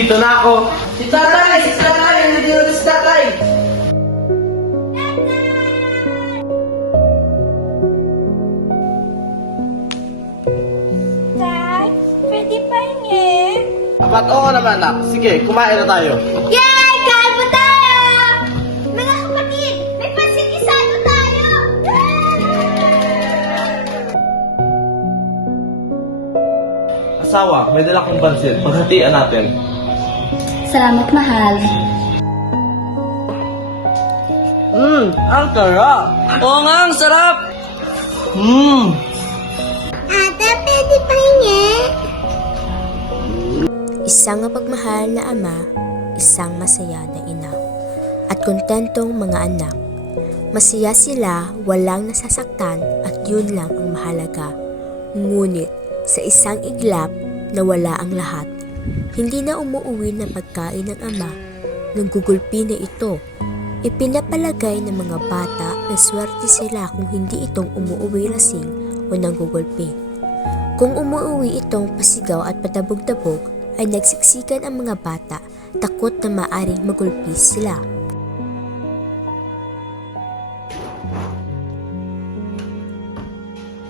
Andito na ako. Si tatay! Si tatay! Nandito na si tatay! Tay, pwede pa hingi? Apat oo naman anak. Sige, kumain na tayo. Yay! Kain po tayo! Mga kapatid, may pansigisado tayo! Asawa, may dala kong pansit. Paghatian natin. Salamat, mahal. Ang sarap. Oo nga, ang sarap! Ate, pwede pa hingi? Isang mapagmahal na ama, isang masaya na ina, at kontentong mga anak. Masaya sila, walang nasasaktan at yun lang ang mahalaga. Ngunit sa isang iglap, nawala ang lahat. Hindi na umuuwi ng pagkain ng ama, nanggugulpi na ito. Ipinapalagay ng mga bata na swerte sila kung hindi itong umuuwi lasing o nanggugulpi. Kung umuuwi itong pasigaw at patabog-tabog, ay nagsiksikan ang mga bata, takot na maaring magulpi sila.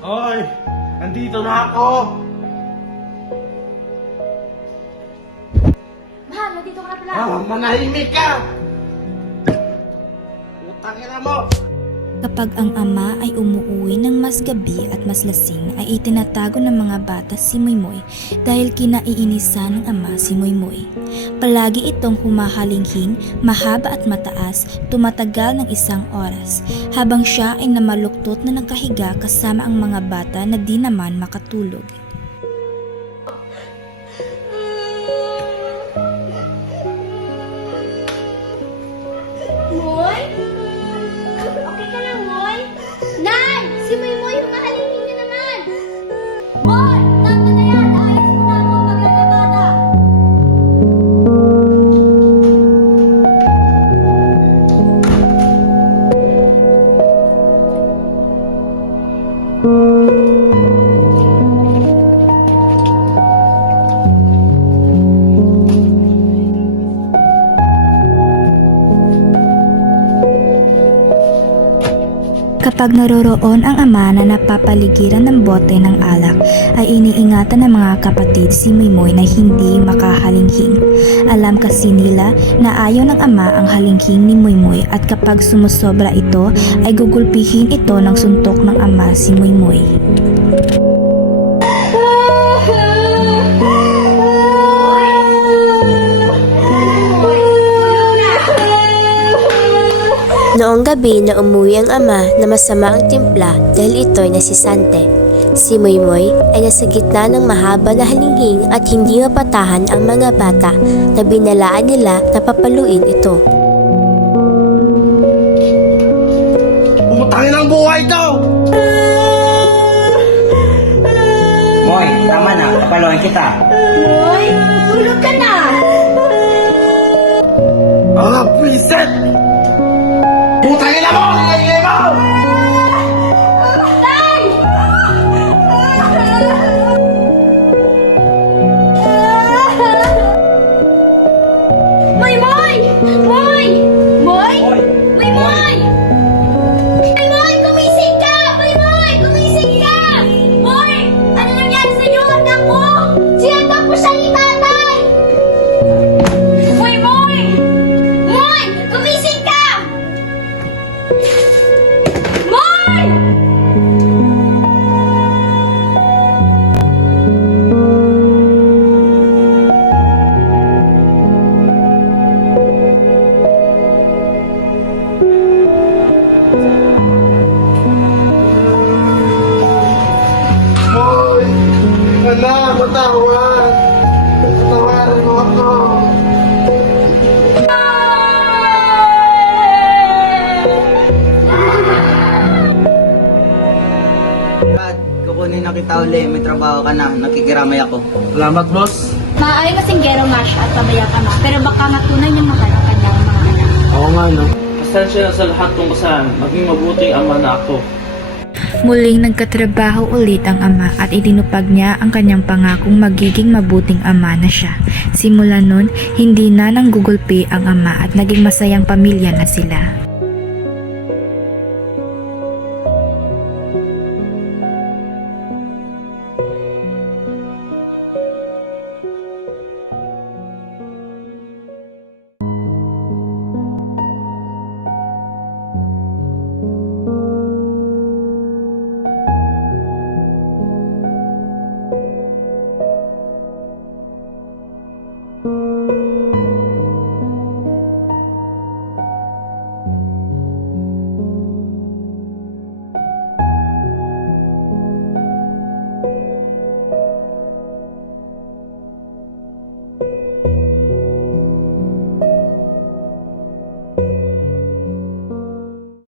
Hoy, andito na ako. Mahal, nandito ka na pala. Manahimik ka. Utangin mo. Kapag ang ama ay umuuwi ng mas gabi at mas lasing ay itinatago ng mga bata si Moymoy dahil kinaiinisan ng ama si Moymoy. Palagi itong humahalinghing, mahaba at mataas, tumatagal ng 1 oras habang siya ay namaluktot na nakahiga kasama ang mga bata na di naman makatulog. Moy? Okay ka lang, Moy? Nay! Si Moy humahalingin niyo naman! Moy! Tama na yan! Ayos mo na ako magkakabata! Kapag naroroon ang ama na napapaligiran ng bote ng alak, ay iniingatan ng mga kapatid si Moymoy na hindi makahalinghing. Alam kasi nila na ayaw ng ama ang halinghing ni Moymoy at kapag sumusobra ito, ay gugulpihin ito ng suntok ng ama si Moymoy. Noong gabi na umuwi ang ama na masama ang timpla dahil ito'y nasisante. Si Moymoy ay nasa gitna ng mahaba na halinghing at hindi mapatahan ang mga bata na binalaan nila na papaluin ito. Umutangin ang buhay to. Moy, tama na. Kapaluan kita. Moy! Tulog ka na! Piset! Putangin na mo! Ingay mo! Tay! Moy! Moy! Moy! Moy! Moy! Moy! Ay, Moy! Gumising ka! Moy! Moy! Gumising ka! Moy! Ano nangyari sa'yo? Anak ko! Sinatang ko siya ni tatay! Moy! Moy! Moy! Gumising ka! Moy! Hoy! Anak, matawad! Patawarin mo ako! Brad, kukunin na kita uli. May trabaho ka na. Nakikiramay ako. Salamat, boss. Maaari masinggero nga siya at pabaya ka na, pero baka matunan niyang mahal ang kanyang mga anak. Oo nga, no? Pasensya na sa lahat ng kasalan. Maging mabuting ama na ako. Muling nagkatrabaho ulit ang ama at itinupag niya ang kanyang pangakong magiging mabuting ama na siya. Simula nun, hindi na nanggugulpi ang ama at naging masayang pamilya na sila.